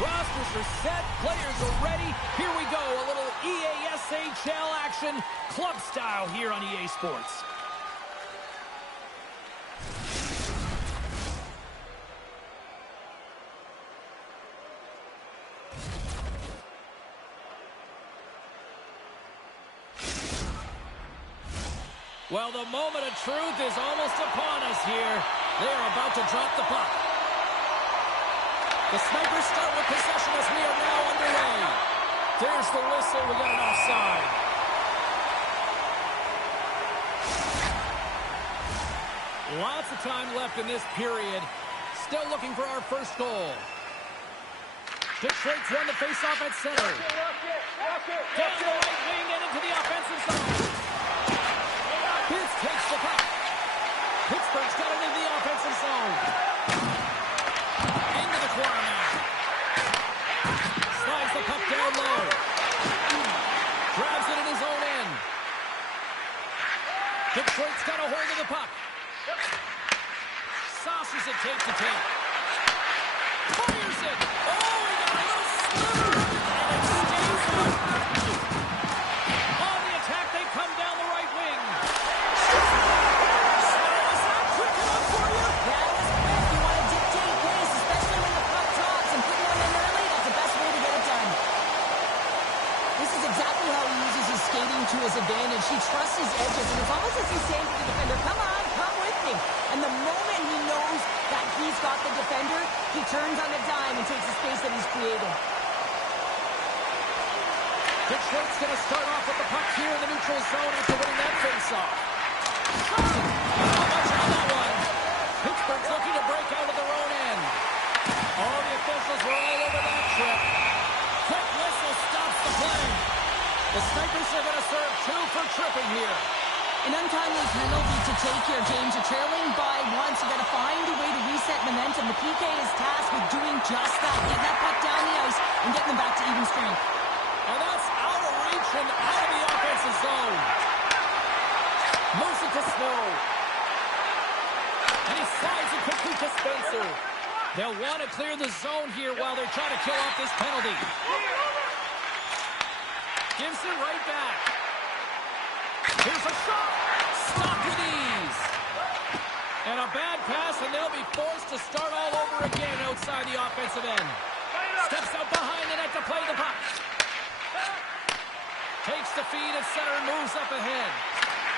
Rosters are set. Players are ready. Here we go. A little EASHL action, club style here on EA Sports. Well, the moment of truth is almost upon us here. They are about to drop the puck. The Snipers start with possession as we are now underway. There's the whistle. We got an offside. Lots of time left in this period. Still looking for our first goal. Detroit's won the faceoff at center. Down the right wing and into the offensive zone. Pitts takes the puck. Pittsburgh's got it into the offensive zone. Into the corner now. Slides the puck down low. Grabs it in his own end. Detroit's got a hold of the puck. Saucers it tape to tape. Fires it. Oh, he got a little sliver. And it stays up. On the attack, they come down the right wing. Is that quick enough for you? That was quick. You want to dictate pace, especially when the puck drops, and putting one in early, that's the best way to get it done. This is exactly how he uses his skating to his advantage. He trusts his edges, and it's almost as he's saying to the defender, come on, come with me. And the moment he knows that he's got the defender, he turns on a dime and takes the space that he's created. Detroit's going to start off with the puck here in the neutral zone after winning that faceoff. Not much on that one. Pittsburgh's looking to break out of their own end. All the officials were all over that trip. Quick whistle PK is tasked with doing just that. Get that puck down the ice and get them back to even strength. And that's out of reach and out of the offensive zone. Moves it to Snow. And he slides it quickly to Spencer. They'll want to clear the zone here while they're trying to kill off this penalty. Gives it right back. Here's a shot. Stopped with ease. And a bad pass, and they'll be forced to start all over again outside the offensive end. Steps out behind the net to play the puck. Takes the feed at center and moves up ahead.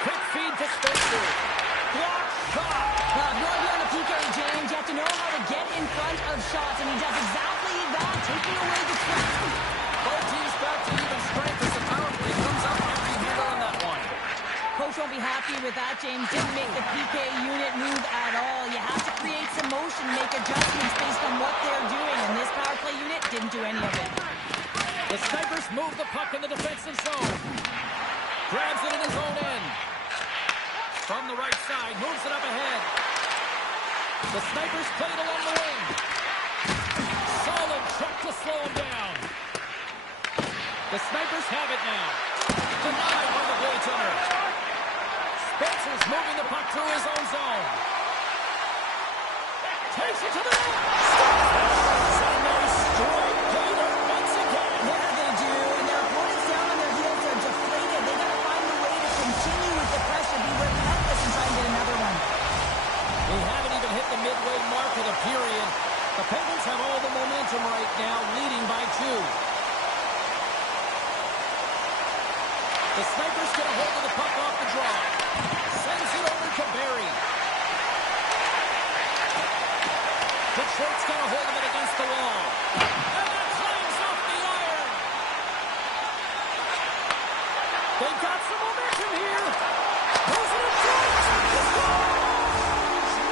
Quick feed to Spencer. Block shot. Going beyond the PK, James, you have to know how to get in front of shots, and he does exactly that, taking away the track. Both teams back to even strength as the power play comes up every handle on that one. Coach won't be happy with that, James. Didn't make the PK unit move at all. You have to create some motion, make adjustments based on what they're doing, and this power play unit didn't do any of it. The Snipers move the puck in the defensive zone. Grabs it in his own end. From the right side, moves it up ahead. The Snipers play it along the wing. Solid check to slow him down. The Snipers have it now. Denied by the goaltender. Spencer's moving the puck through his own zone. Takes it to the net. And they strike Peter once again. Yeah, they do. And their opponents down on their heels are deflated. They got to find a way to continue with the pressure, be relentless, and try and get another one. They haven't even hit the midway mark of the period. The Penguins have all the momentum right now, leading by 2. The Snipers get a hold of the puck off the draw. Sends it over to Barry. Detroit's got a hold of it against the wall. And that climbs off the iron. They've got some momentum here. Moves it in front. He scores!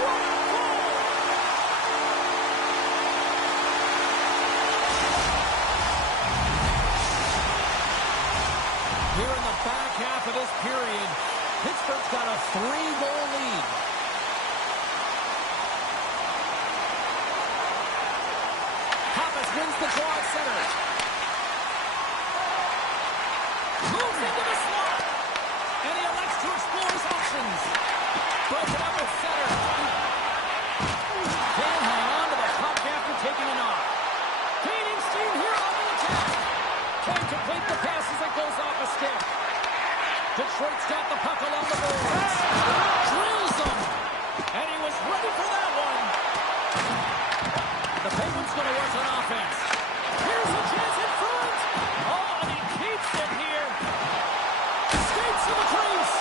What a goal! Here in the back half of this period, Pittsburgh's got a 3-goal lead. Pappas wins the draw at center. Moves into the slot. And he elects to explore his options. Broken up at center. Can't hang on to the puck after taking a knock. Gaining steam here on the attack. Can't complete the pass as it goes off a stick. Detroit's got the puck along the boards. Drills him. And he was ready for that one. The Penguins going to work on offense. Here's a chance in front. Oh, and he keeps it here. Skates to the crease.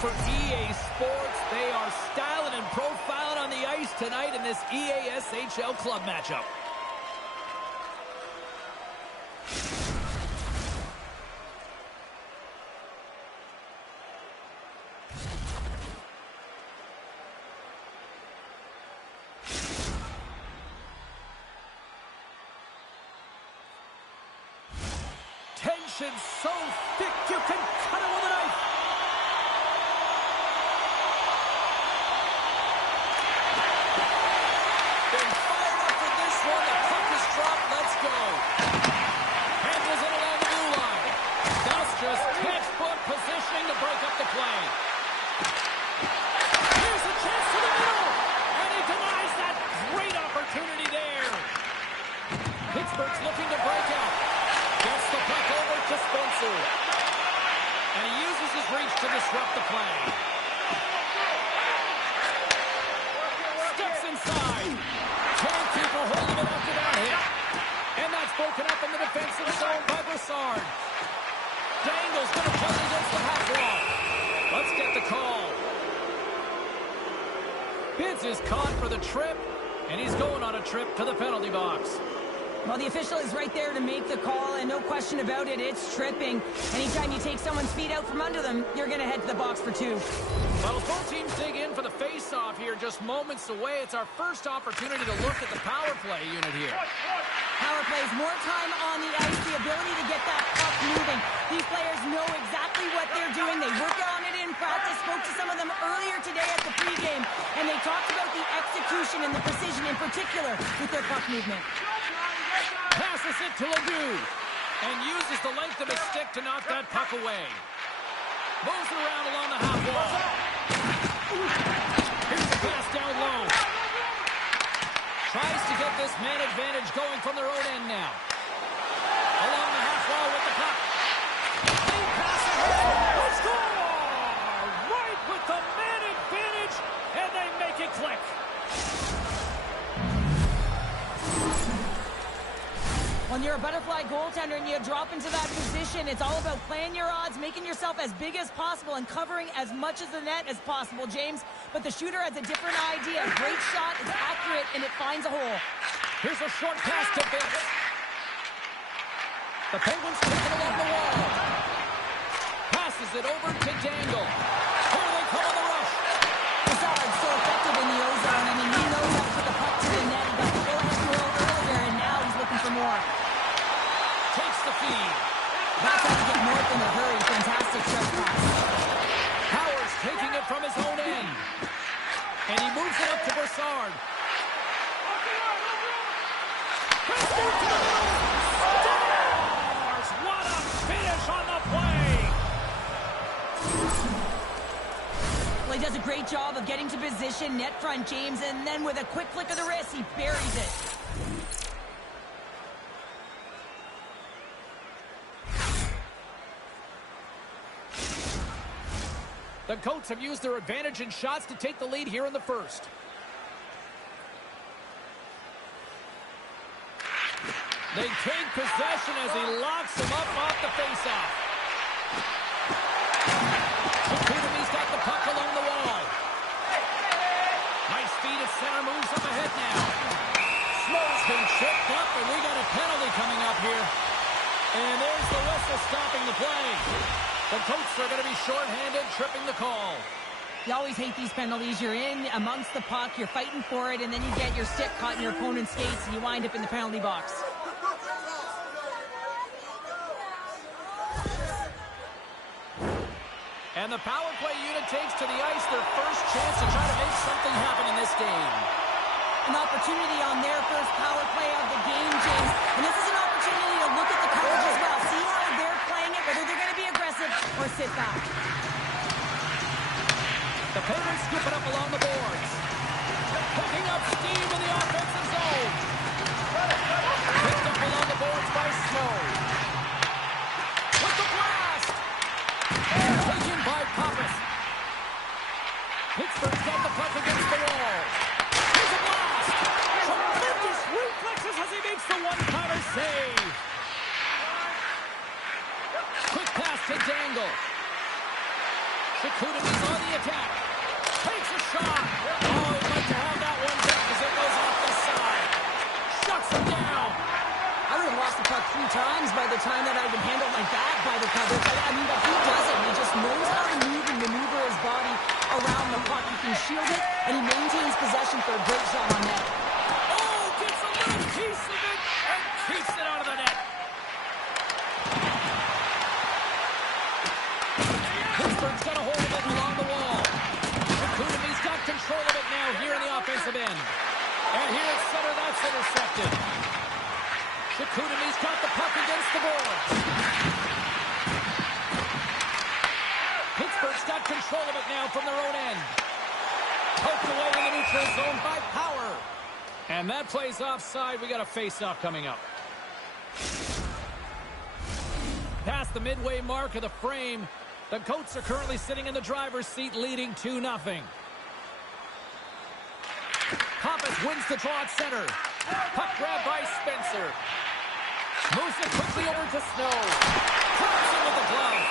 For EA Sports, they are styling and profiling on the ice tonight in this EASHL club matchup. Tension so thick you can cut it with a knife. Positioning to break up the play. Here's a chance to the middle, and he denies that great opportunity there. Pittsburgh's looking to break out. Gets the puck over to Spencer. And he uses his reach to disrupt the play. Steps inside. Goalkeeper holding it after that hit. And that's broken up in the defensive zone by Brassard. Dangle's going to jump against the half wall. Let's get the call. Bids is caught for the trip, and he's going on a trip to the penalty box. Well, the official is right there to make the call, and no question about it, it's tripping. Anytime you take someone's feet out from under them, you're going to head to the box for two. Well, as both teams dig in for the face-off here, just moments away, it's our first opportunity to look at the power play unit here. Power plays, more time on the ice, the ability to get that puck moving. These players know exactly what they're doing. They work on it in practice. Spoke to some of them earlier today at the pregame, and they talked about the execution and the precision in particular with their puck movement. Passes it to Ledoux, and uses the length of his stick to knock that puck away. Moves it around along the half wall. Here's the pass down low. Tries to get this man advantage going from their own end now. Along the half wall with the puck. Lead pass ahead. They score! Right with the man advantage, and they make it click. When you're a butterfly goaltender and you drop into that position, it's all about playing your odds, making yourself as big as possible, and covering as much of the net as possible, James. But the shooter has a different idea. Great shot, it's accurate, and it finds a hole. Here's a short pass to Vince. The Penguins taking it along the wall. Passes it over to Dangle. Here they come on the rush. Brassard's so effective in the O-zone. I mean, he knows how to put the puck to the net. He got the go-ahead goal earlier, and now he's looking for more. Takes the feed. That's how to get north in a hurry. Fantastic stretch pass. Powers taking it from his own end. And he moves it up to Brassard. Preston to the middle. Scores! What a finish on the play! Well, he does a great job of getting to position, net front James, and then with a quick flick of the wrist, he buries it. The Goats have used their advantage in shots to take the lead here in the first. They take possession as he locks him up off the faceoff. He's got the puck along the wall. Nice feed at center, moves up ahead now. Snow's been tripped up, and we got a penalty coming up here. And there's the whistle stopping the play. The Goats are going to be shorthanded, tripping the call. You always hate these penalties. You're in amongst the puck, you're fighting for it, and then you get your stick caught in your opponent's skates, and you wind up in the penalty box. And the power play unit takes to the ice their first chance to try to make something happen in this game. An opportunity on their first power play of the game, James. And this is an opportunity to look at the coverage as well. See how they're playing it, whether they're going to be aggressive or sit back. The Penguins scoop it up along the boards. Picking up steam in the offensive zone. Picked up along the boards by Snow. With the blast! Taken by Pappas. Pittsburgh's got the puck against the wall. Here's a blast! Tremendous reflexes as he makes the one-timer save. Quick pass to Dangle. Shakutami's on the attack. Takes a shot. Oh, he'd like to have that one back as it goes off the side. Shuts him down. I would have lost the puck 3 times by the time that I'd been handled like that by the coverage. I mean, but he doesn't. He just knows how to move and maneuver his body around the puck. He can shield it, and he maintains possession for a great shot on net. Oh, gets a little piece of it and keeps it out of the net. Pittsburgh's got a hold of it along the wall. Shakutami's got control of it now here in the offensive end. And here at center, that's intercepted. Shakutami's got the puck against the boards. Pittsburgh's got control of it now from their own end. Poked away in the neutral zone by Power. And that plays offside. We got a face-off coming up. Past the midway mark of the frame, the Goats are currently sitting in the driver's seat, leading 2-0. Pappas wins the draw at center. Puck grab by Spencer. Moves it quickly over to Snow. Drops it with the glove.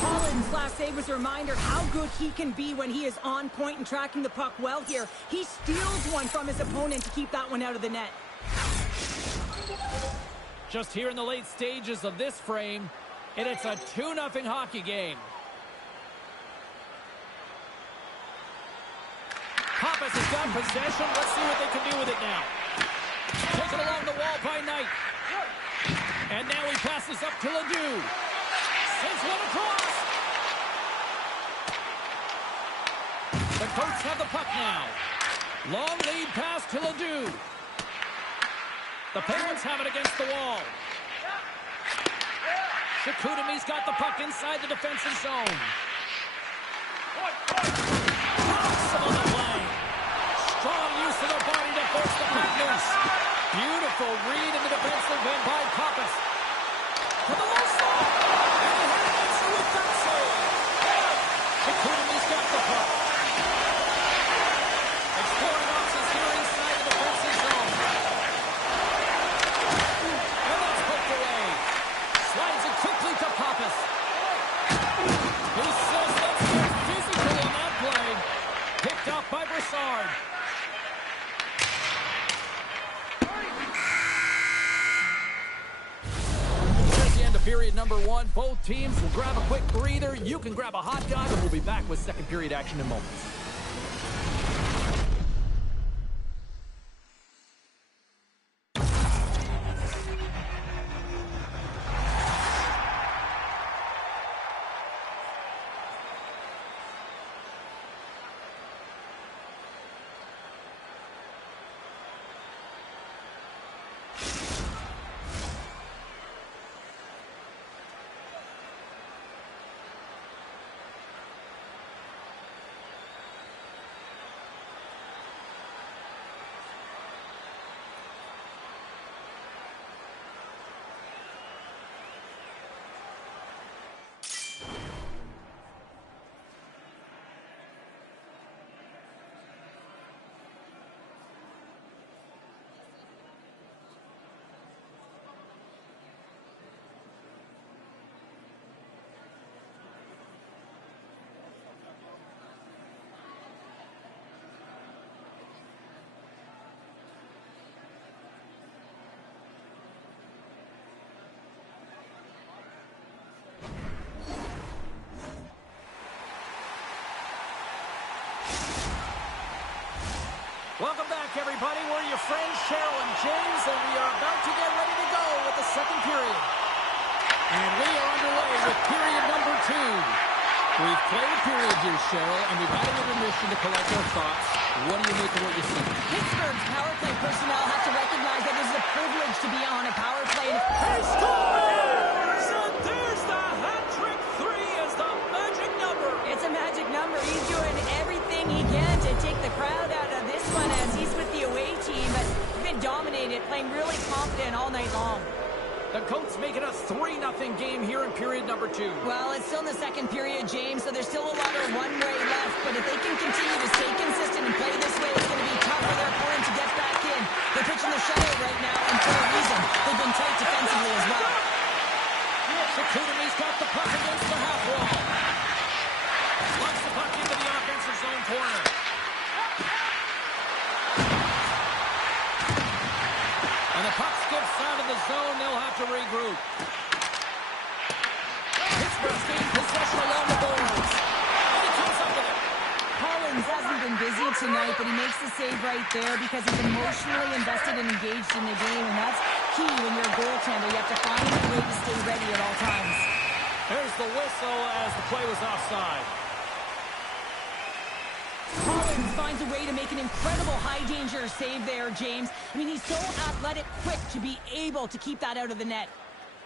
Holland's last save was a reminder how good he can be when he is on point and tracking the puck well here. He steals one from his opponent to keep that one out of the net. Just here in the late stages of this frame, and it's a 2-0 hockey game. Pappas has got possession. Let's see what they can do with it now. Taken along the wall by Knight. And now he passes up to Ledoux. Sends one across. The Goats have the puck now. Long lead pass to Ledoux. The Penguins have it against the wall. Shakutami's got the puck inside the defensive zone. Knocks him on the play. Strong use of the body to force the puck loose. Beautiful read in the defensive end by Pappas. To the low side. And he had an answer with that save. Shakutami's got the puck. Exploring options here inside the defensive zone. And that's poked away. Slides it quickly to Pappas. He says let's get physical on that play. Picked up by Broussard. Here's the end of period number 1. Both teams will grab a quick breather. You can grab a hot dog, and we'll be back with second period action in moments. Welcome back, everybody. We're your friends, Cheryl and James, and we are about to get ready to go with the second period. And we are underway with period number 2. We've played a period here, Cheryl, and we've had an intermission to collect our thoughts. What do you make of what you see? Pittsburgh's power play personnel have to recognize that this is a privilege to be on a power play. He scores! And there's the hat trick. 3 is the magic number. It's a magic number. He's doing everything he can to take the crowd out of this one as he's with the away team, but he's been dominated, playing really confident all night long. The Colts make it a 3-0 game here in period number 2. Well, it's still in the second period, James, so there's still a lot of one-way left. But if they can continue to stay consistent and play this way, it's going to be tough for their opponent to get back in. They're pitching the shutout right now, and for a reason. They've been tight defensively as well. Shakutami's got the puck against the half wall. Slots the puck into the offensive zone corner. And the puck skips out of the zone. They'll have to regroup. Pittsburgh's gained possession along the boards. And he comes up with it. Collins hasn't been busy tonight, but he makes the save right there because he's emotionally invested and engaged in the game, and that's key when you're a goaltender. You have to find a way to stay ready at all times. There's the whistle as the play was offside. Collins finds a way to make an incredible high-danger save there, James. I mean, he's so athletic, quick to be able to keep that out of the net.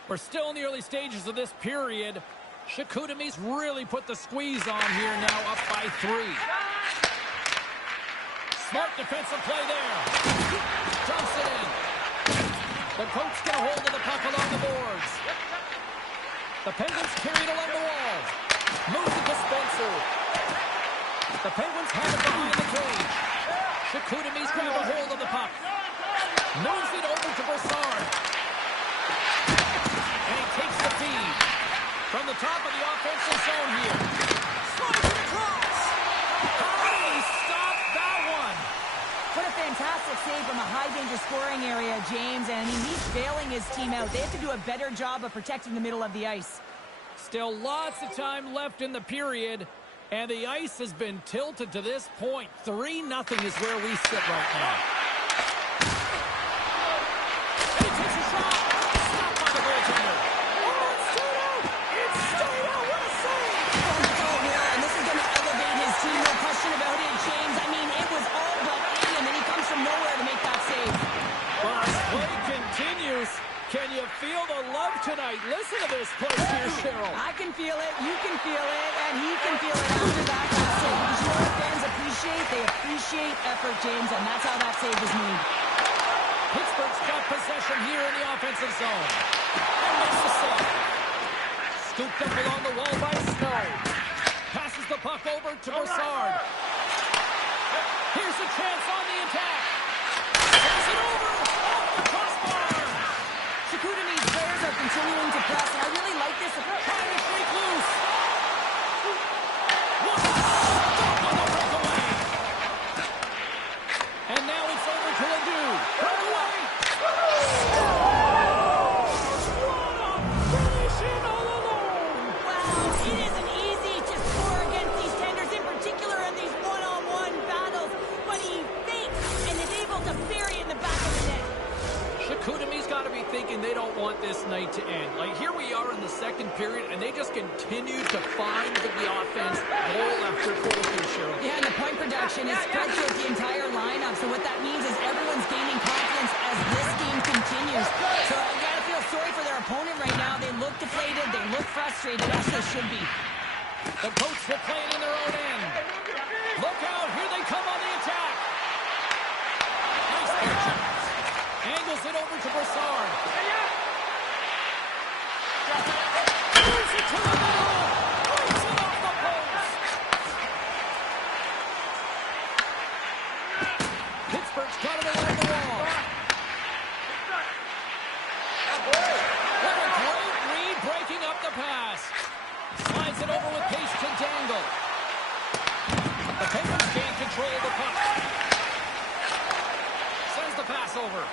We're still in the early stages of this period. Shakutami's really put the squeeze on here now, up by 3. Smart defensive play there. Dumps it in. The Colts get a hold of the puck along the boards. The Penguins carry it along the wall. Moves it to Spencer. The Penguins have it behind the cage. Shakutami's grab a hold of the puck. Moves it over to Brassard. And he takes the feed. From the top of the offensive zone here. Slides it across. How did he stop that one? What a fantastic save from a high-danger scoring area, James. And I mean, he's bailing his team out. They have to do a better job of protecting the middle of the ice. Still lots of time left in the period. And the ice has been tilted to this point. 3-0 is where we sit right now. And he takes a shot. Stopped by the goaltender. Oh, it's stayed out. It's stayed out. What a save. Oh, yeah, and this is going to elevate his team. No question about it, James. I mean, it was all but in, and then he comes from nowhere to make that save. Well, as play continues, can you feel the love tonight? Listen to this place here, Cheryl. I can feel it, you can feel it, and he can feel it after that save. Because you know what fans appreciate effort, James, and that's how that save was made. Pittsburgh's got possession here in the offensive zone. And makes the save. Scooped up along the wall by Snow. Passes the puck over to Brassard. Here's a chance on the attack. Pass it over. Off the crossbar. Shakutami's players are continuing to press, and I really like this approach. Trying to shake loose. One stop on the breakaway. And now it's over to Ledoux. Breakaway. What a finish in all alone. Wow, it isn't easy to score against these tenders, in particular in these one-on-one battles, but he fakes and is able to bury in the back of the net. Shakutami's got to be thinking they don't want this night to end. Like, here we are in the second period, and they just continue to find the offense goal after goal here, Cheryl. Yeah, and the point production is spread throughout the entire lineup, so what that means is everyone's gaining confidence as this game continues. So I gotta feel sorry for their opponent right now. They look deflated, they look frustrated, as they should be. The Colts will play it in their own end. Look out, here they come on the attack. Nice pitch. Angles it over to Brassard. Moves it to the middle. Breaks it off the post. Pittsburgh's got it along the wall. What a great read, breaking up the pass. Slides it over with pace to Dangle. The Penguins gain control of the puck. Sends the pass over.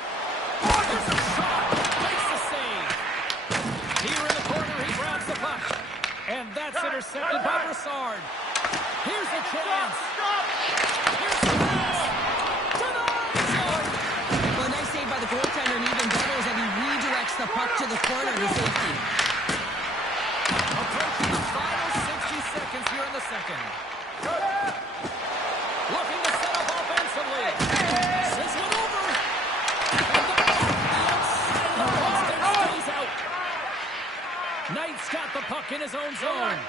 There's a shot. Makes the save. Here in the corner, he grabs the puck. And that's intercepted by Brassard. Here's the chance. Here's the pass. To the kicks the puck to the corner to safety. Approaching the final 60 seconds here in the second. Looking to set up offensively. This one over. And the puck, the outside of the post and stays out. Knight's got the puck in his own zone.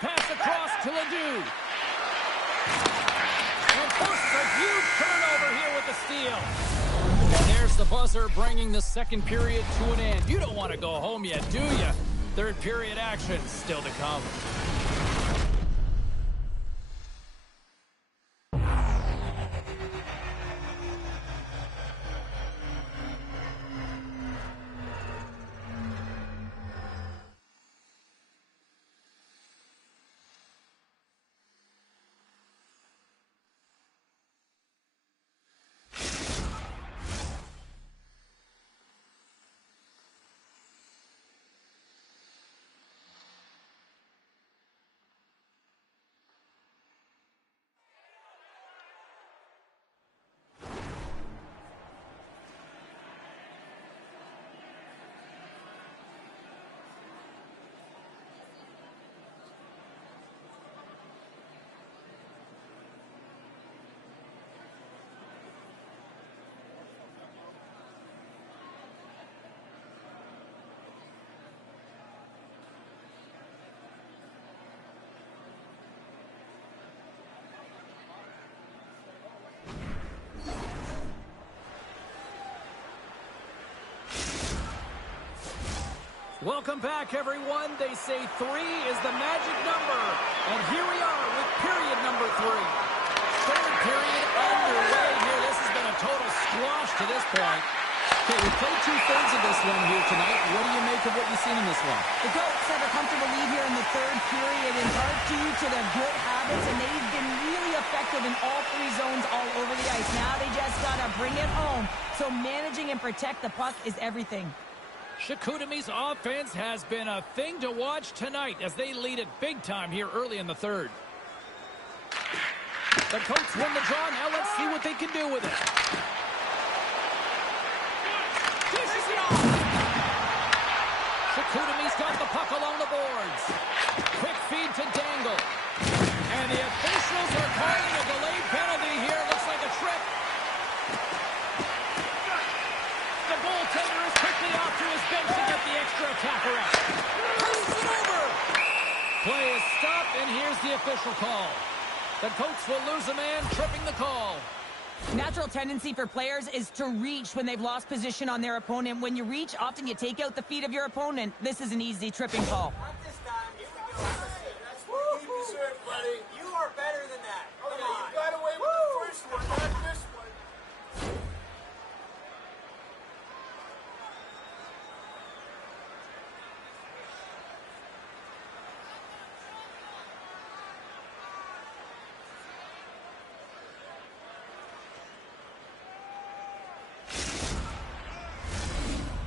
Pass across to Ledoux. And forces a huge turnover here with the steal. There's the buzzer bringing the second period to an end. You don't want to go home yet, do you? Third period action still to come. Welcome back, everyone. They say 3 is the magic number. And here we are with period number 3. Third period underway here. This has been a total squash to this point. Okay, we played 2/3 of this one here tonight. What do you make of what you've seen in this one? The Goats have a comfortable lead here in the third period, in part due to their good habits, and they've been really effective in all 3 zones all over the ice. Now they just got to bring it home. So managing and protect the puck is everything. Chicoutimi's offense has been a thing to watch tonight as they lead it big time here early in the third. The Goats win the draw. Now let's see what they can do with it. Dishes it off. Chicoutimi's got the puck along the boards. Quick feed to Dangle. And the officials are calling a delayed penalty here. Looks like a trick. The goaltender is quickly off to his bench to get the extra attacker out. Turns it over. Play is stopped, and here's the official call. The Goats will lose a man, tripping the call. Natural tendency for players is to reach when they've lost position on their opponent. When you reach, often you take out the feet of your opponent. This is an easy tripping call. Not this time. Here we go. That's what you deserve, buddy. You are better than that. Come on. You got away with the first one, not this one.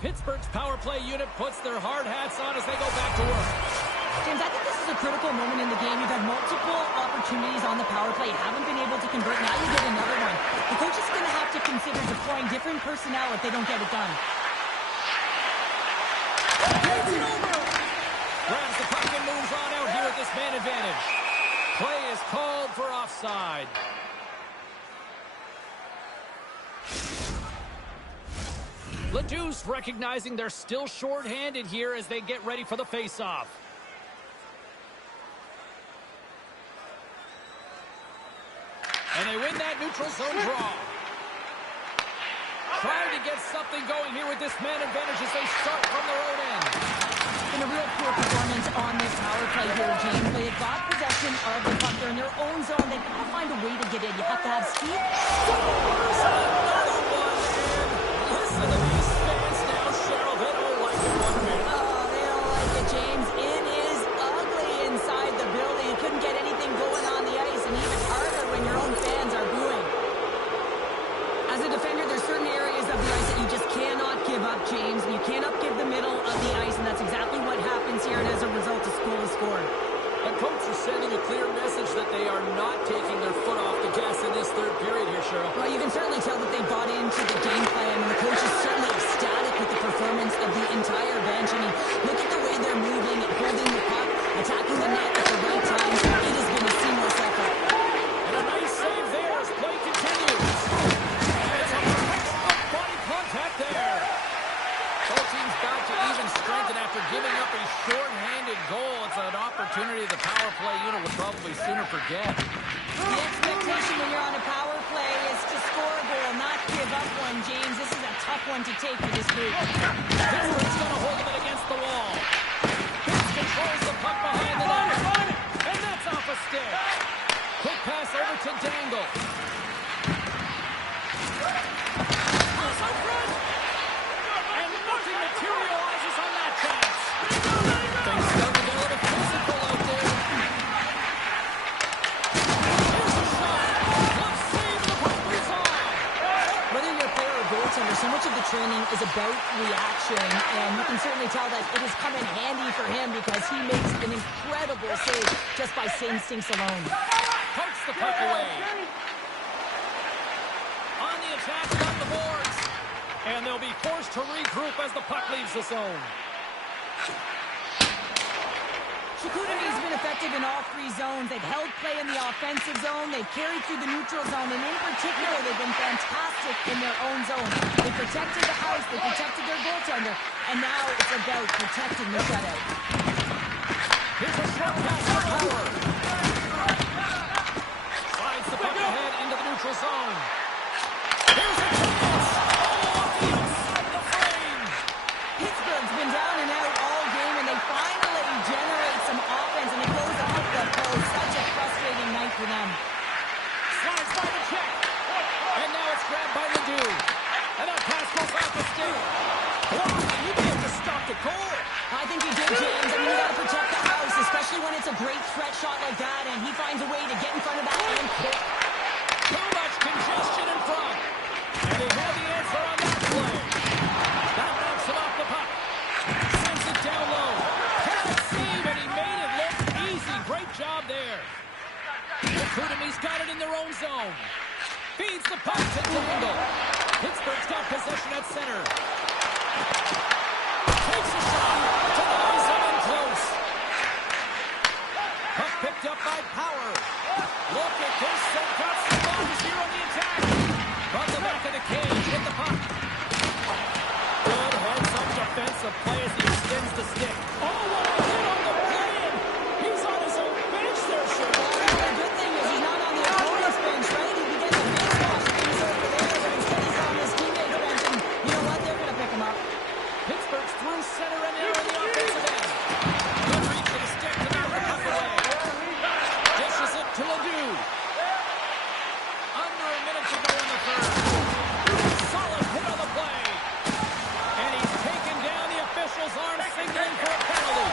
Pittsburgh's power play unit puts their hard hats on as they go back to work. James, I think this is a critical moment in the game. You've had multiple opportunities on the power play. You haven't been able to convert. Now you get another one. The coach is going to have to consider deploying different personnel if they don't get it done. Takes it over. Grabs the puck and moves on out here at this man advantage. Play is called for offside. Ledoux's recognizing they're still short-handed here as they get ready for the face-off. And they win that neutral zone draw. Trying to get something going here with this man advantage as they start from their own end. In a real poor performance on this power play here, James. They have got possession of the puck. They're in their own zone. They've got to find a way to get in. You have to have speed. Another one, man. Listen to these fans now, Cheryl. They don't like it one bit. Oh, they don't like it, James. It is ugly inside the building. You couldn't get anything going on the ice, and even harder when your own fans are booing. As a defender, there's certain areas of the ice that you just cannot give up, James. You cannot give the middle of the ice, and that's exactly what happens here, and as a result, a goal is scored. The coach is sending a clear message that they are not taking their foot off the gas in this third period here, Cheryl. Well, you can certainly tell that they bought into the game plan, and the coach is certainly ecstatic with the performance of the opponent would probably sooner forget. The expectation when you're on a power play is to score a goal, not give up one, James. This is a tough one to take for this group. Pittsburgh's got a hold of it against the wall. Pitts controls the puck behind the net. And that's off a stick. Quick pass over to Dangle. Pass out front. And nothing materializes on that chance. Things start to get a little physical out there. Here's a shot. Glove save, the puck moves on. Whether you're a player or goaltender, so much of the training is about reaction, and you can certainly tell that it has come in handy for him because he makes an incredible save just by instincts alone. Pokes the puck away. On the attack, on the boards. And they'll be forced to regroup as the puck leaves the zone. Chicoutimi's been effective in all three zones. They've held play in the offensive zone. They've carried through the neutral zone. And in particular, they've been fantastic in their own zone. They protected the house. They protected their goaltender. And now it's about protecting the shutout. Here's a short pass for Power. Slides the puck ahead into the neutral zone. Here's a chance. Oh, off the outside of the frame. Pittsburgh's been down and out all game, and they finally generate some offense, and it goes off the post. Such a frustrating night for them. Slides by the check. And now it's grabbed by Ledoux. And that pass goes off the stick. Wow, you may have to stop the goal. I think he did, James. I mean, you got to protect the house, especially when it's a great threat shot like that, and he finds a way to get in front of that and quick. Too much congestion in front. And they have the answer on that play. That knocks him off the puck. Sends it down low. Can't save, and he made it look easy. Great job there. Chicoutimi's got it in their own zone. Feeds the puck to Dangle. Pittsburgh's got possession at center. Takes a shot to the ice and close. Puck picked up by Power. Look at this. They've got some bodies here on the attack. From the back of the cage, hit the puck. Good heads-up defensive play as he extends the stick. Oh, what a hit on the plane! He's on his own bench there, Sherman. The good thing is he's not on the opponent's bench, right? He can get the face wash things over there, but instead he's on his teammate's bench, and you know what? They're going to pick him up. Pittsburgh's through center and air on the offensive end. Good reach for the stick to knock the puck away. Dishes it to Ledoux. Under a minute to go in the third. Solid hit on the play. And he's taken down. The officials aren't signaling for a penalty.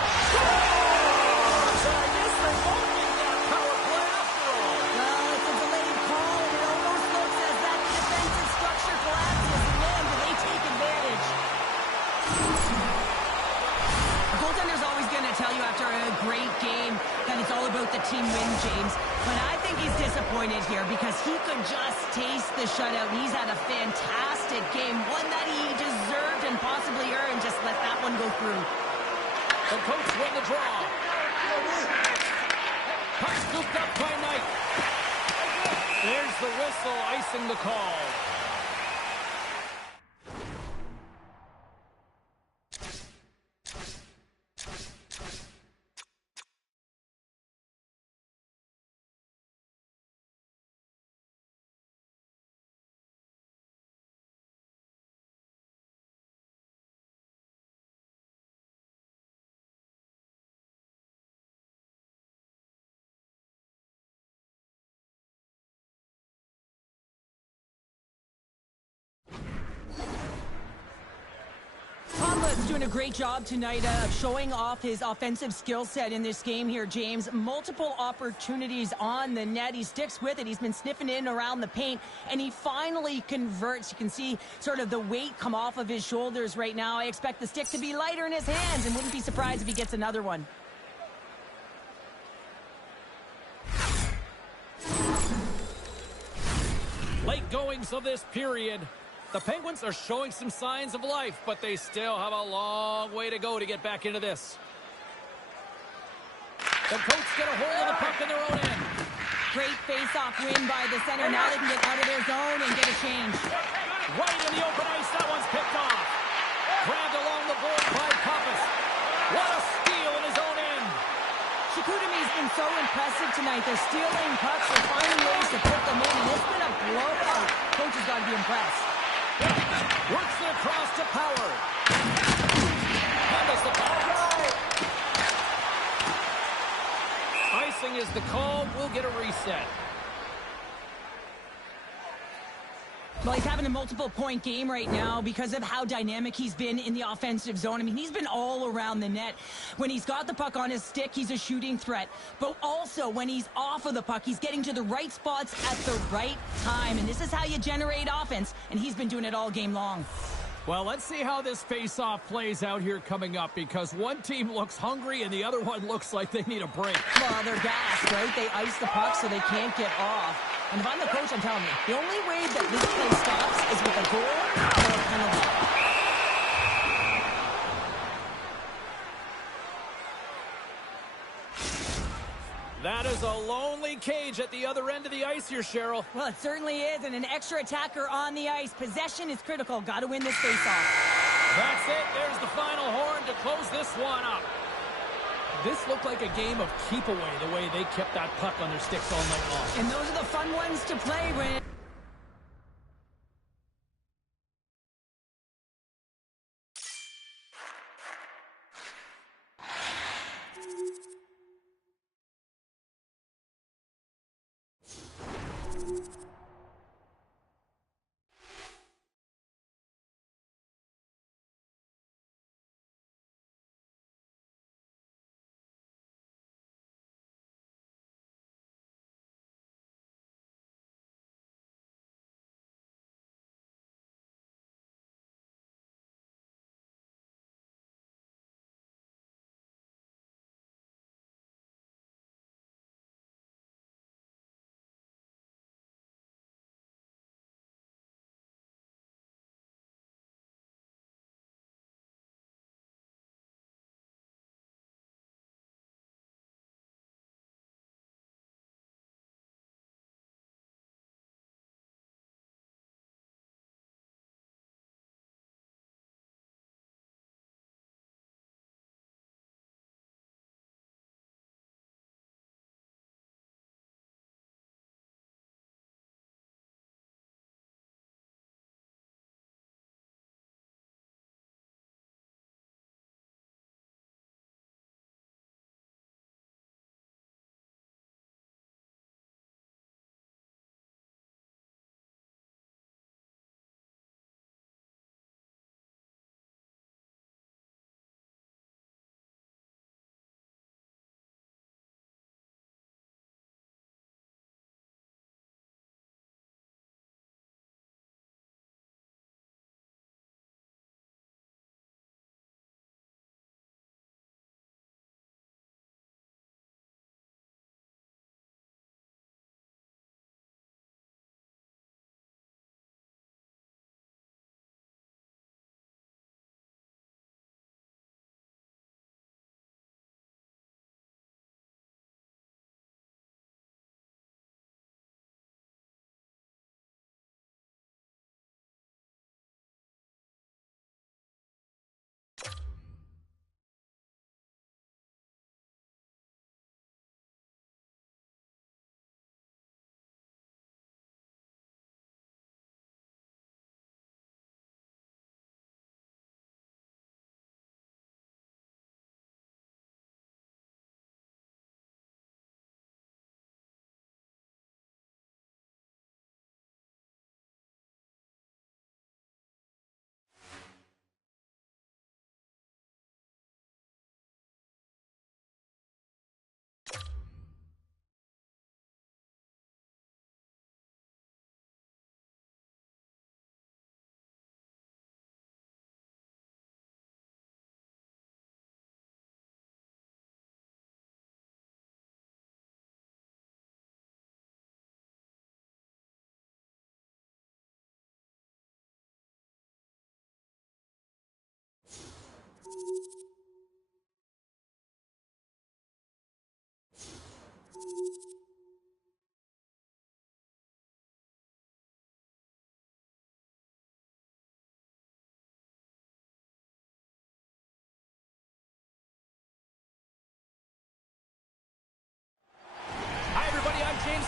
So I guess they won't need that power play after all. Well, it's a delayed call, and it almost looks as that defensive structure collapses, and man, do they take advantage. A goaltender's always going to tell you after a great game that it's all about the team win, James. But I think he's disappointed here because he could just taste the shutout. He's had a fantastic game, one that he deserved and possibly earned. Just let that one go through. The Coats win the draw. Puck scooped up by Knight. There's the whistle, icing the call. Pogba's doing a great job tonight of showing off his offensive skill set in this game here, James. Multiple opportunities on the net. He sticks with it. He's been sniffing in around the paint, and he finally converts. You can see sort of the weight come off of his shoulders right now. I expect the stick to be lighter in his hands, and wouldn't be surprised if he gets another one. Late goings of this period. The Penguins are showing some signs of life, but they still have a long way to go to get back into this. The Coats get a hold of the puck in their own end. Great face-off win by the center. Now they can get out of their zone and get a change. Right in the open ice, that one's picked off. Grabbed along the board by Pappas. What a steal in his own end. Chicoutimi's been so impressive tonight. They're stealing pucks, they're finding ways to put them in, and it's been a blowout. Coach has got to be impressed. Works it across to Power. Handles the power play. Icing is the call. We'll get a reset. Well, he's having a multiple-point game right now because of how dynamic he's been in the offensive zone. I mean, he's been all around the net. When he's got the puck on his stick, he's a shooting threat. But also, when he's off of the puck, he's getting to the right spots at the right time. And this is how you generate offense, and he's been doing it all game long. Well, let's see how this face-off plays out here coming up, because one team looks hungry and the other one looks like they need a break. Well, they're gassed, right? They ice the puck so they can't get off. And if I'm the coach, I'm telling you, the only way that this play stops is with a goal or a penalty. That is a lonely cage at the other end of the ice here, Cheryl. Well, it certainly is, and an extra attacker on the ice. Possession is critical. Got to win this face-off. That's it. There's the final horn to close this one up. This looked like a game of keep away, the way they kept that puck on their sticks all night long. And those are the fun ones to play when...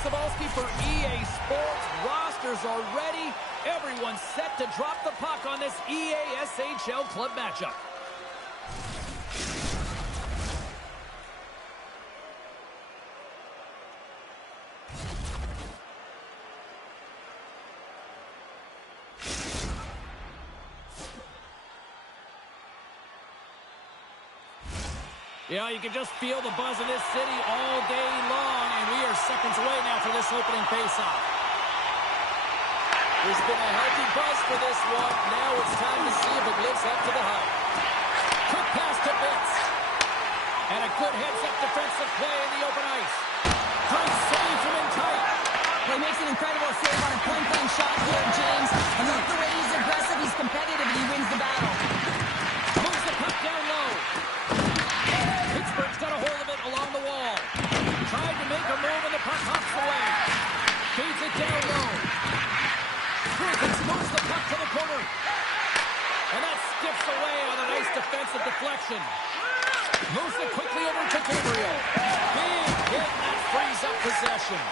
Cebulski for EA Sports. Rosters are ready. Everyone's set to drop the puck on this EA SHL club matchup. Yeah, you can just feel the buzz in this city all day long, and we are seconds away now for this opening faceoff. There's been a healthy buzz for this one. Now it's time to see if it lives up to the hype. Quick pass to Bitts. And a good heads-up defensive play in the open ice. Great save from in tight. Well, he makes an incredible save on a point-blank shot here, James. And look the way he's aggressive, he's competitive, and he wins the battle. Moves the puck down low. Pittsburgh's got a hold of it along the wall. Tried to make a move, and the puck hops away. Feeds it down low. Griffiths moves the puck to the corner. And that skips away on a nice defensive deflection. Moves it quickly over to Gabriel. Big hit, and that frees up possession.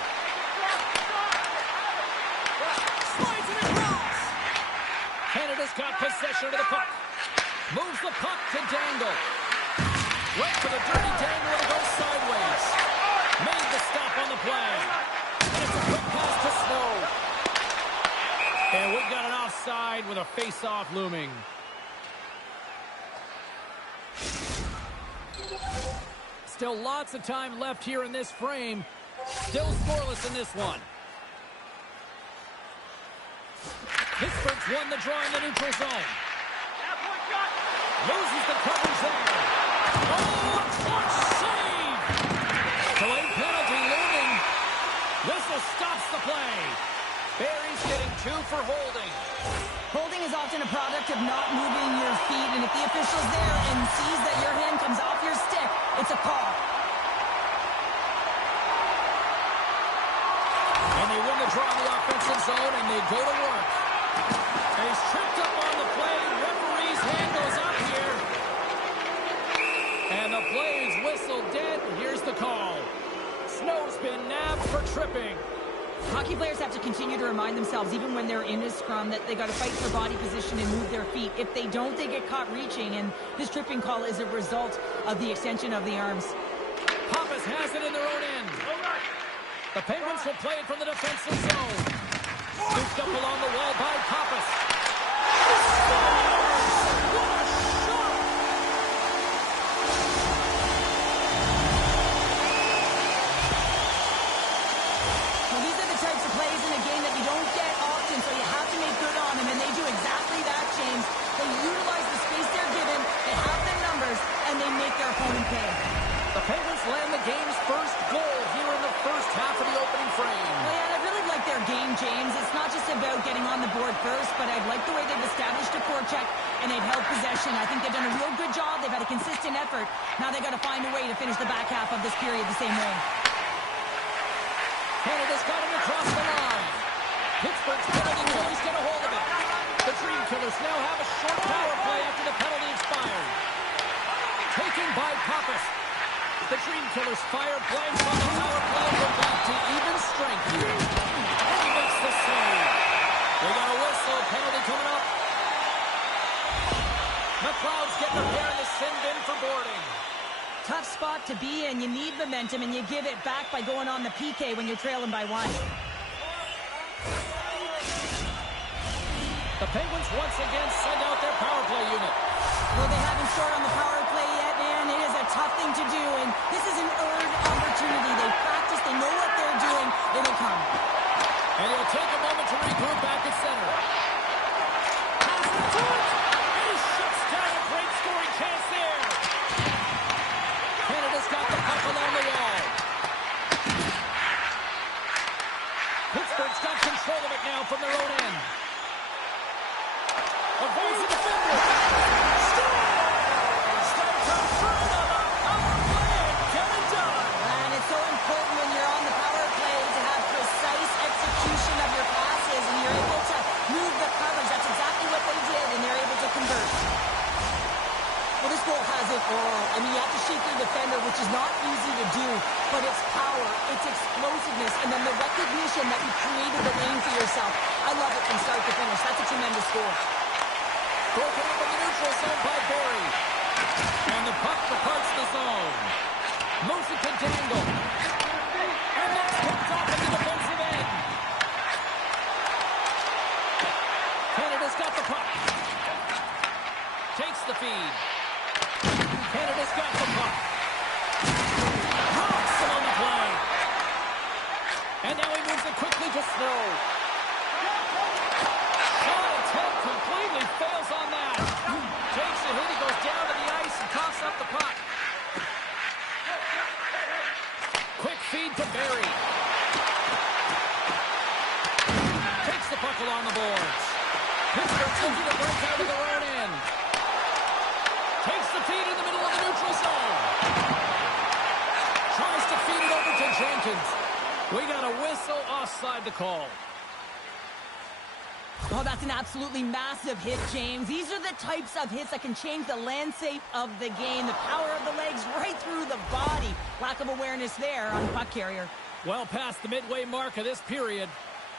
Slides it across. Canada's got possession of the puck. Moves the puck to Dangle. Right for the dirty Dangle, and it goes sideways. Made the stop on the play. And it's a quick pass to Snow. And we got an offside with a face-off looming. Still lots of time left here in this frame. Still scoreless in this one. Pittsburgh's won the draw in the neutral zone. Loses the coverage there. Oh, a clutch save! Delayed penalty looming. Whistle stops the play. Barry's getting 2 for holding. Holding is often a product of not moving your feet, and if the official's there and sees that your hand comes off your stick, it's a call. And they win the draw in the offensive zone, and they go to work. And he's tripped up on the play. Referee's hand goes up here. And the play is whistled dead. Here's the call. Snow's been nabbed for tripping. Hockey players have to continue to remind themselves, even when they're in a scrum, that they got to fight for body position and move their feet. If they don't, they get caught reaching, and this tripping call is a result of the extension of the arms. Pappas has it in their own end. The Penguins will play it from the defensive zone. Scooped up along the wall by Pappas. What a shot! Well, these are the types of plays in a game that you don't get often, so you have to make good on them, and they do exactly that, James. They utilize the space they're given, they have their numbers, and they make their opponent pay. The Penguins land the game's first goal here in the first half of the opening frame. Well, yeah, I really like their game, James. It's not just about getting on the board first, but I like the way they've established a forecheck and they've held possession. I think they've done a real good job. They've had a consistent effort. Now they've got to find a way to finish the back half of this period the same way. Canada's got him across the line. Pittsburgh's penalty killers get a hold of it. The Dream Killers now have a short power play after the penalty expired. Taken by Pappas. The Dream Killers fire blanks on the power play. We're back to even strength here. And he makes the save. They got a whistle. Penalty coming up. McLeod's getting a pair in the sin bin for boarding. Tough spot to be in. You need momentum, and you give it back by going on the PK when you're trailing by 1. The Penguins once again send out their power play unit. Well, they haven't scored on the power play yet, man. It is a tough thing to do, and this is an earned opportunity. They practice, they know what they're doing. It'll come. And he'll take a moment to regroup back at center. Pass to it. He shuts down a great scoring chance there. Canada's got the puck along the wall. Pittsburgh's got control of it now from their own end. Avoids the defender. Scores! They confirm on the power play and get it done. And it's so important when you're on the power play to have precise execution of your passes, and you're able to move the coverage. That's exactly what they did, and they're able to convert. Well, this goal has it all. I mean, you have to shake your defender, which is not easy to do, but it's power, it's explosion. explosiveness and then the recognition that you created the lane for yourself. I love it from start to finish. That's a tremendous score. Broken up in the neutral zone by Barry. And the puck departs the zone. Moves it to Dangle. And that's picked off at the defensive end. Canada's got the puck. Takes the feed. Canada's got the puck. Rocks him on the play. And now he moves it quickly to Snow. Shot attempt completely fails on that. Takes a hit. He goes down to the ice and coughs up the puck. Quick feed to Barry. Takes the puck along the boards. Pittsburgh's looking to break out of their own end. Takes the feed in the middle of the neutral zone. Tries to feed it over to Jenkins. We got a whistle offside to call. Oh, that's an absolutely massive hit, James. These are the types of hits that can change the landscape of the game. The power of the legs right through the body. Lack of awareness there on the puck carrier. Well past the midway mark of this period.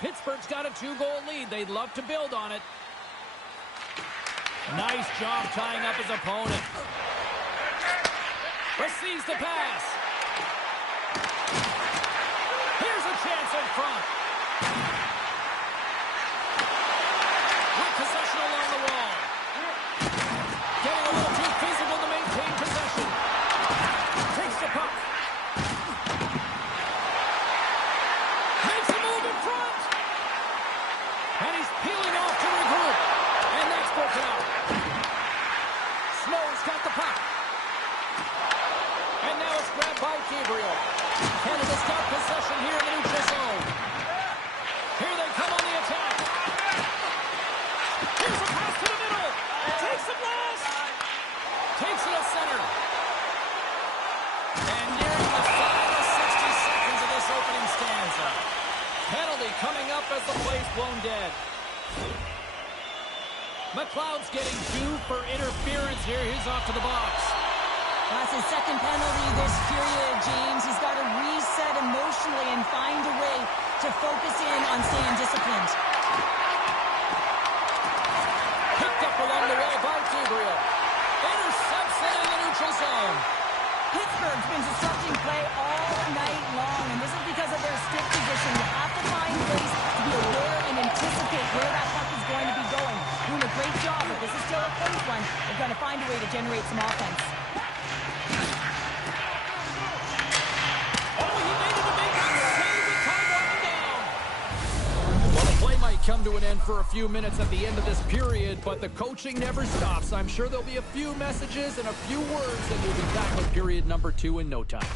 Pittsburgh's got a 2-goal lead. They'd love to build on it. Nice job tying up his opponent. Receives the pass. Here's a chance in front. With possession along the wall. Getting a little too physical to maintain possession. Takes the puck. Makes a move in front. And he's peeling off to regroup. And that's broken out. Snow's got the puck. And now it's grabbed by Gabriel. Canada's got possession here in the neutral zone. Here they come on the attack. Here's a pass to the middle. Takes the blast. Takes it to center. And nearing the final 60 seconds of this opening stanza. Penalty coming up as the play's blown dead. McLeod's getting due for interference here. He's off to the box. That's his second penalty this period, James. He's got to reset emotionally and find a way to focus in on staying disciplined. Picked up along the wall by Gabriel. Intercepts it in the neutral zone. Pittsburgh's been disrupting play all night long, and this is because of their stick position. You have to find ways to be aware and anticipate where that puck is going to be going. Doing a great job, but this is still a close one. They've got to find a way to generate some offense. Come to an end for a few minutes at the end of this period, but the coaching never stops. I'm sure there'll be a few messages and a few words, and we'll be back with period number 2 in no time.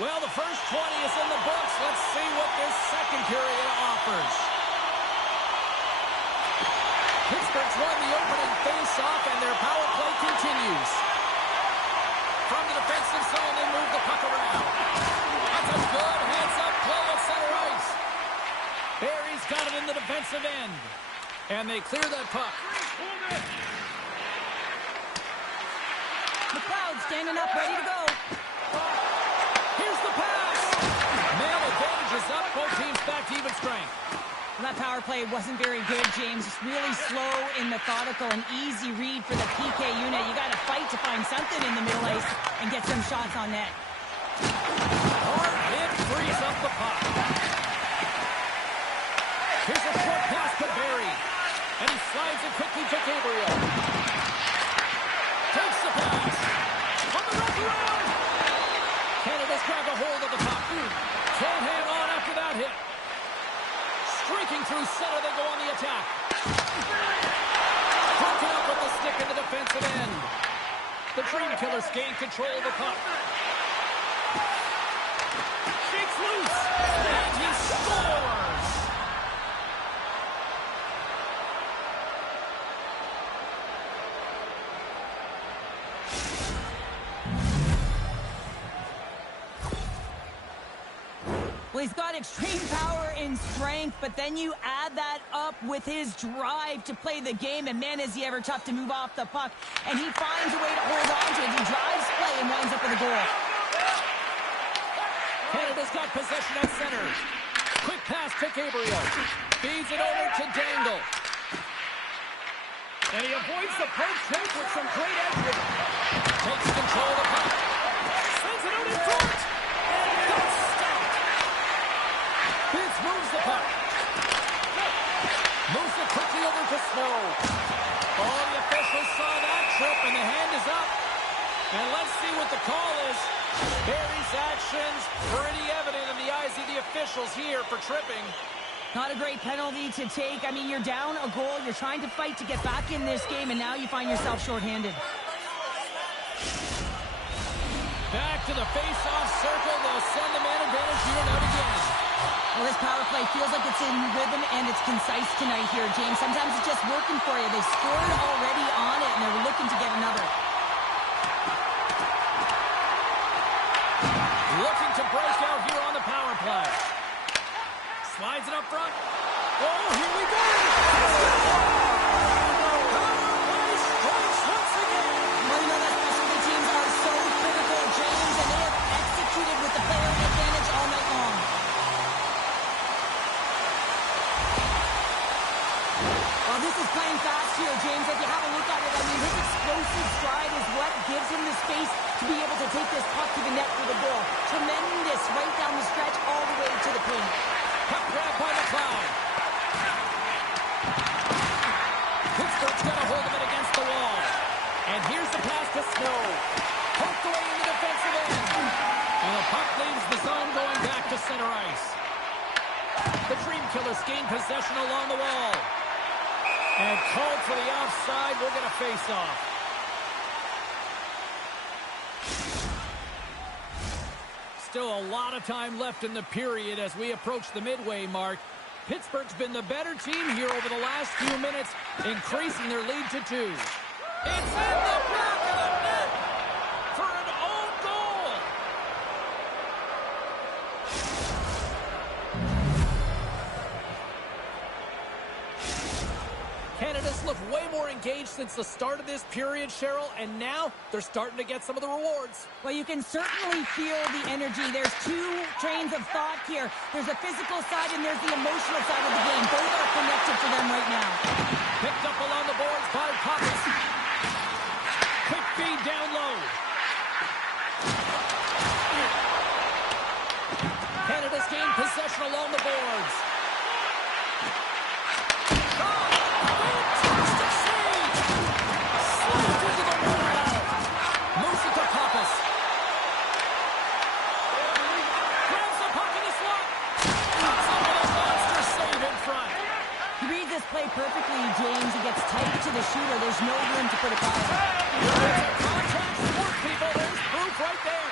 Well, the first 20 is in the books. Let's see what this second period offers. Pittsburgh's won the opening face-off, and their power play continues. From the defensive zone, they move the puck around. That's a good heads-up play at center ice. Barry's got it in the defensive end. And they clear that puck. McLeod standing up, ready to go. Here's the pass. Man advantage is up. Both teams back to even strength. Well, that power play wasn't very good, James. Just really slow and methodical, an easy read for the PK unit. You got to fight to find something in the middle ice and get some shots on net. Hard hit frees up the puck. Here's a short pass to Barry. And he slides it quickly to Gabriel. Takes the pass. On the wraparound. Canada's grab a hold of the puck. Can't hang on after that hit. Streaking through center, they go on the attack. Broken up with the stick in the defensive end. The Dream Killers gain control of the puck. Shakes loose. And he scores. Well, he's got extreme power and strength, but then you add that up with his drive to play the game, and man, is he ever tough to move off the puck. And he finds a way to hold on to it. He drives play and winds up with a goal. Canada's got possession at center. Quick pass to Gabriel. Feeds it over to Dangle. And he avoids the poke check with some great edge. Takes control of the puck. Sends it out in front. And that's stopped. Fitz moves the puck. Moves it quickly over to Snow. Oh, the officials saw that trip, and the hand is up. And let's see what the call is. Barry's actions pretty evident in the eyes of the officials here for tripping. Not a great penalty to take. I mean, you're down a goal. You're trying to fight to get back in this game, and now you find yourself shorthanded. Back to the face-off circle. They'll send the man advantage here and out again. Well, this power play feels like it's in rhythm and it's concise tonight here, James. Sometimes it's just working for you. They scored already on it, and they're looking to get another. Looking to break out here on the power play. Slides it up front. Oh, here we go! Power play strikes once again. Well, you know that specialty teams are so critical, James, and they have executed with the player advantage all night long. Well, this is playing fast here, James. If you have a look at it, I mean, his explosive stride is what gives him the space to be able to take this puck to the net for the goal. Tremendous right down the stretch all the way to the paint. Puck grab by McLeod. Pittsburgh's got a hold of it against the wall. And here's the pass to Snow. Poked away in the defensive end. And the puck leaves the zone going back to center ice. The Dream Killers gain possession along the wall. And called for the offside. We'll get a face-off. Still a lot of time left in the period as we approach the midway mark. Pittsburgh's been the better team here over the last few minutes, increasing their lead to 2. It's in the back of the net for an own goal. Canada's looked way more engaged since the start of this period, Cheryl, and now they're starting to get some of the rewards. Well, you can certainly feel the energy. There's two trains of thought here. There's a physical side and there's the emotional side of the game. Both are connected for them right now. Picked up along the boards by Pappas. Quick feed down low. Canada's gained possession along the boards. Play perfectly, James. He gets tight to the shooter. There's no room to put it by. Contact sport, people. There's proof right there.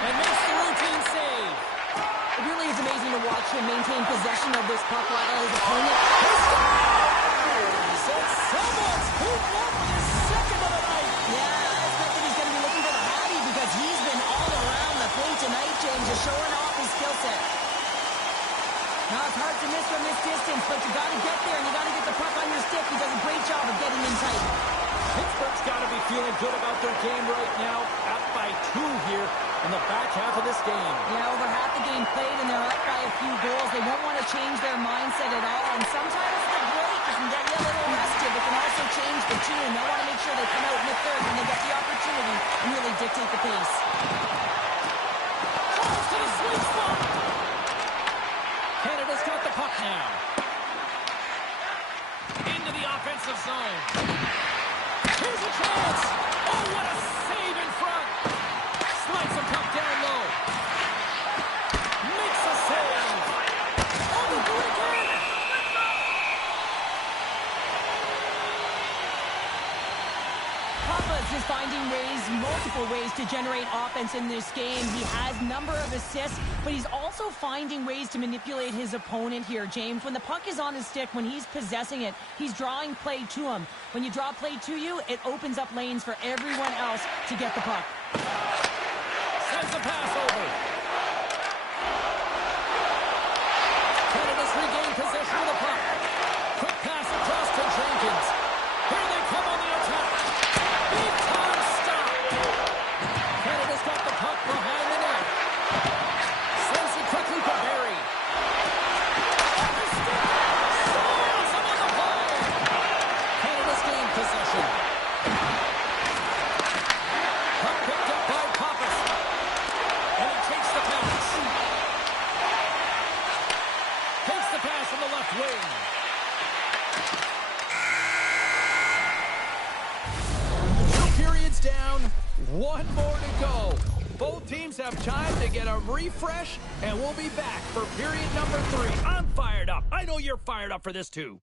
And makes the routine save. It really is amazing to watch him maintain possession of this puck while his opponent. So someone's pulled up with his second of the night. Yeah, I expect that he's going to be looking for the Hattie because he's been all around the plate tonight, James, just showing off his skill set. Now, it's hard to miss from this distance, but you got to get there, and you got to get the puck on your stick. He does a great job of getting in tight. Pittsburgh's got to be feeling good about their game right now. Up by 2 here in the back half of this game. Yeah, over half the game played, and they're up by a few goals. They won't want to change their mindset at all. And sometimes the break can get you a little rested. It can also change the tune. They'll want to make sure they come out in the third when they get the opportunity and really dictate the pace. Charles to the sweet spot. Canada's got the puck now. Into the offensive zone. Here's a chance. Oh, what a save in front. Slides the puck down low. Makes a save. Oh, they do it again. Papa's is finding ways, multiple ways to generate offense in this game. He has number of assists, but he's also finding ways to manipulate his opponent here, James. When the puck is on his stick, when he's possessing it, he's drawing play to him. When you draw play to you, it opens up lanes for everyone else to get the puck. Sends the pass over. Canada's regained possession of the puck. Quick pass across to Jenkins. Here they come on the attack. Big time stop. Canada's got the puck behind the net. Sends it quickly to Barry. On the stick. Scores him on the play. Canada's gained possession. Puck picked up by Pappas. And he takes the pass. Takes the pass on the left wing. 2 periods down, 1 more to go. Both teams have time to get a refresh, and we'll be back for period number 3. I'm fired up. I know you're fired up for this too.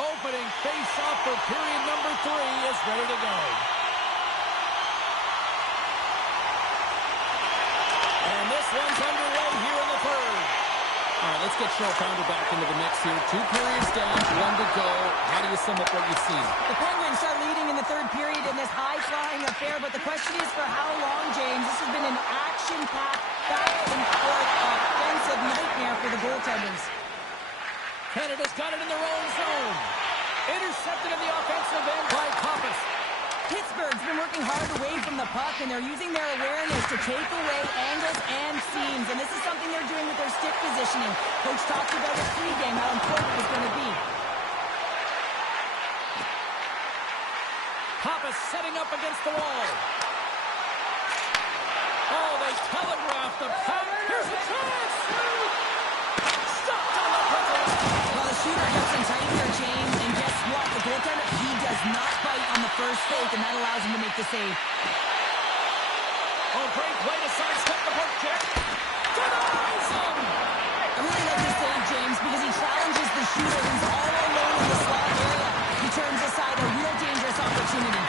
Opening face-off for period number 3 is ready to go. And this one's underway here in the third. All right, let's get Cheryl Pounder back into the mix here. 2 periods down, 1 to go. How do you sum up what you've seen? The Penguins start leading in the third period in this high-flying affair, but the question is for how long, James? This has been an action-packed, back-and-forth offensive nightmare for the goaltenders. Canada's got it in their own zone. Intercepted in the offensive end by Pappas. Pittsburgh's been working hard away from the puck, and they're using their awareness to take away angles and seams, and this is something they're doing with their stick positioning. Coach talked about it pregame, how important it's going to be. Pappas setting up against the wall. Oh, they telegraphed the pass. Here's a chance! Stopped on the breakaway. Well, the shooter gets in tight here, James, and guess what? The goaltender, he does not bite on the first fake, and that allows him to make the save. Oh, great play to sidestep the poke check. Denies him! I really like this save, James, because he challenges the shooter who's all alone in the slot area. He turns aside a real dangerous opportunity.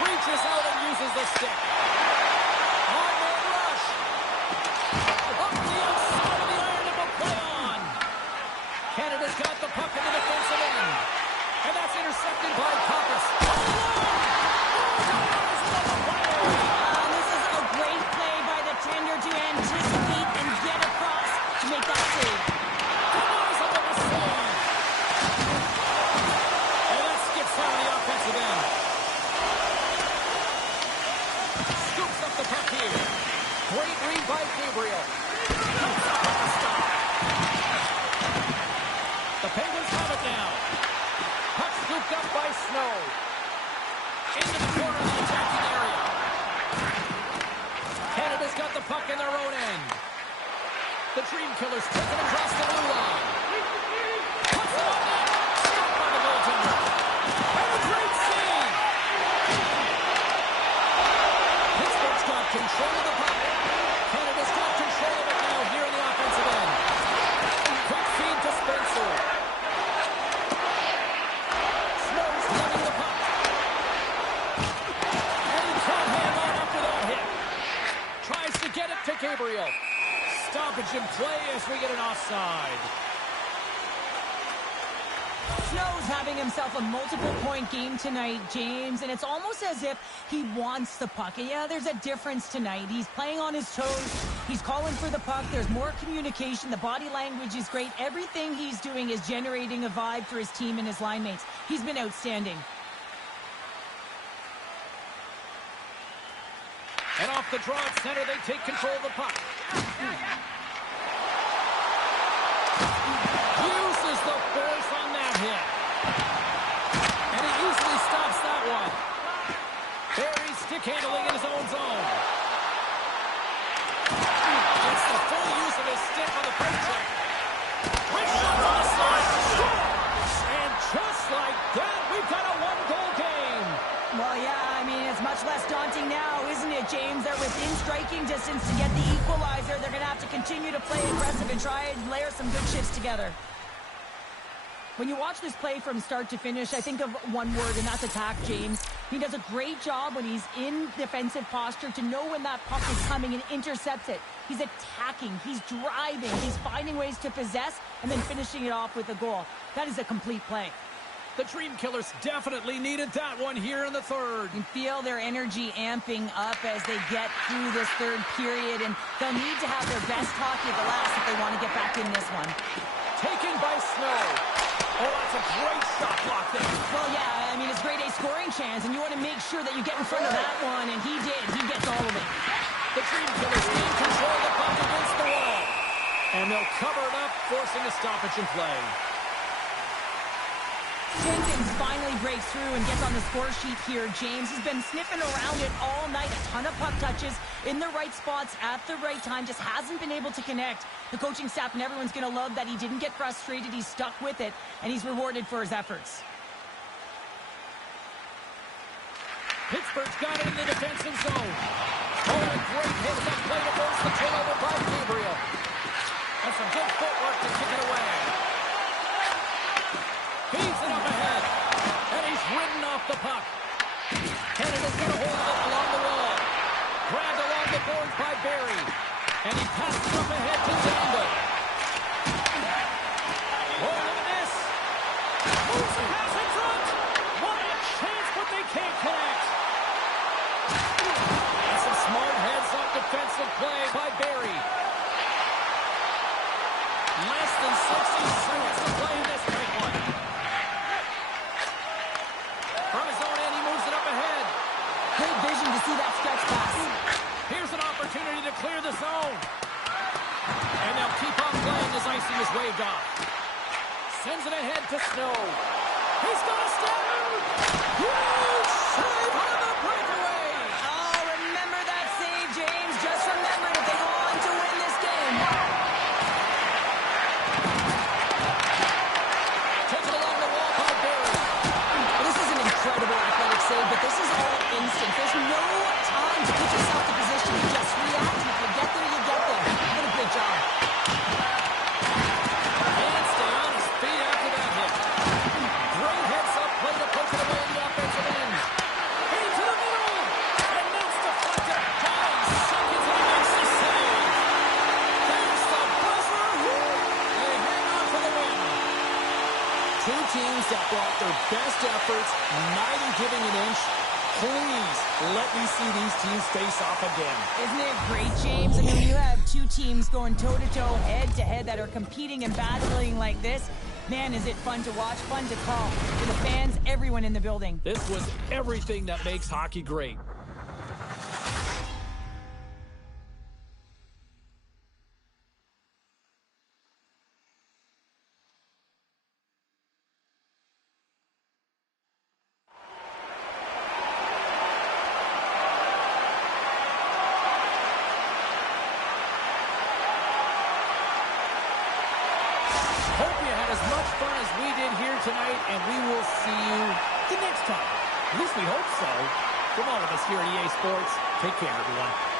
Reaches out and uses the stick. On-man rush. Up the outside of the iron and will play on. Canada's got the puck in the defensive end. And that's intercepted by Pappas. This is a great play by the tender to anticipate and get across to make that save. Denies him with a save. And that skips out of the offensive end. Great read by Gabriel. The Penguins have it now. Puck scooped up by Snow. Into the corner of the attacking area. Canada's got the puck in their own end. The Dream Killers take it across the blue line. Puts it on net. Stopped by the goaltender. And a great save. Pittsburgh's got control of the puck. Canada's got control of it now here in the offensive end. Quick feed to Spencer. Snow's running the puck. And he can't hang on after that hit. Tries to get it to Gabriel. Stoppage in play as we get an offside. Snow's having himself a multiple-point game tonight, James, and it's almost as if he wants the puck. And yeah, there's a difference tonight. He's playing on his toes. He's calling for the puck. There's more communication. The body language is great. Everything he's doing is generating a vibe for his team and his line mates. He's been outstanding. And off the draw at center, they take control of the puck. Uses the force on that hit. And he usually stops that one. Barry stick handling in his own zone. Gets the full use of his stick on the poke check. Quick shot on the side. And just like that, we've got a one-goal game. Well, yeah, I mean, it's much less daunting now, isn't it, James? They're within striking distance to get the equalizer. They're going to have to continue to play aggressive and try and layer some good shifts together. When you watch this play from start to finish, I think of one word, and that's attack, James. He does a great job when he's in defensive posture to know when that puck is coming and intercepts it. He's attacking, he's driving, he's finding ways to possess, and then finishing it off with a goal. That is a complete play. The Dream Killers definitely needed that one here in the third. You feel their energy amping up as they get through this third period, and they'll need to have their best hockey at the last if they want to get back in this one. Taken by Snow. Oh, that's a great shot block there. Well, yeah, I mean, it's grade A scoring chance, and you want to make sure that you get in front of that one, and he did. He gets all of it. The Dream Killers gain control of the puck against the wall. And they'll cover it up, forcing a stoppage in play. Jenkins finally breaks through and gets on the score sheet here, James. He's been sniffing around it all night. A ton of puck touches in the right spots at the right time. Just hasn't been able to connect. The coaching staff and everyone's going to love that he didn't get frustrated. He stuck with it, and he's rewarded for his efforts. Pittsburgh's got it in the defensive zone. Oh, a great hit. That play to force the turnover by Gabriel. And some good footwork to kick it away. Feeds it up ahead. And he's ridden off the puck. Canada's got a hold of it along the wall. Grabbed along the boards by Barry. And he passes up ahead to Dangle. Oh, look at this. Moves the pass in front. What a chance, but they can't connect. And some smart heads-up defensive play by Barry. Less than 60 seconds to play in this big one. From his own end, he moves it up ahead. Great vision to see that stretch pass. Here's an opportunity to clear the zone. And they'll keep on playing as icing is waved off. Sends it ahead to Snow. He's got a step. Huge save on the breakaway. Oh, remember that save, James. Just remember it if they go on to win this game. Taken along the wall by Barry. This is an incredible athletic save, but this is all instant. There's no time to put yourself to position. You just react. If you get there, you get there. What a great job. And stay on his feet after that hit. Great heads-up play to push it away in the offensive end. Into the middle. And that's deflected. 5 seconds and he makes the save. There's the buzzer. They hang on for the win. Two teams that brought their best efforts, neither giving an inch. Please let me see these teams face off again. Isn't it great, James? I mean, when you have two teams going toe-to-toe, head-to-head that are competing and battling like this, man, is it fun to watch, fun to call. For the fans, everyone in the building. This was everything that makes hockey great. as much fun as we did here tonight, and we will see you the next time. At least we hope so. From all of us here at EA Sports, take care, everyone.